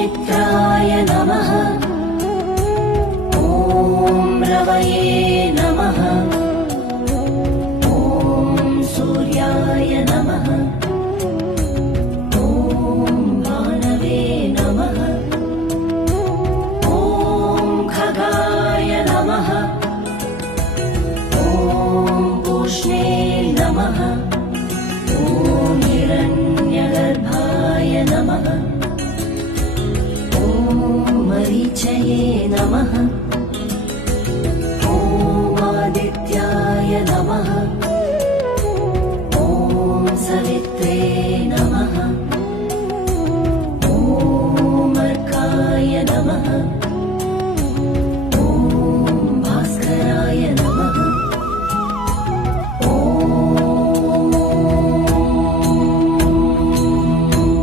सुमित्राय नमः। ॐ रवये नमः। ॐ सूर्याय नमः। ॐ भानवे नमः। ॐ खगाय नमः। ॐ पूष्णे नमः। ॐ हिरण्यगर्भाय नमः।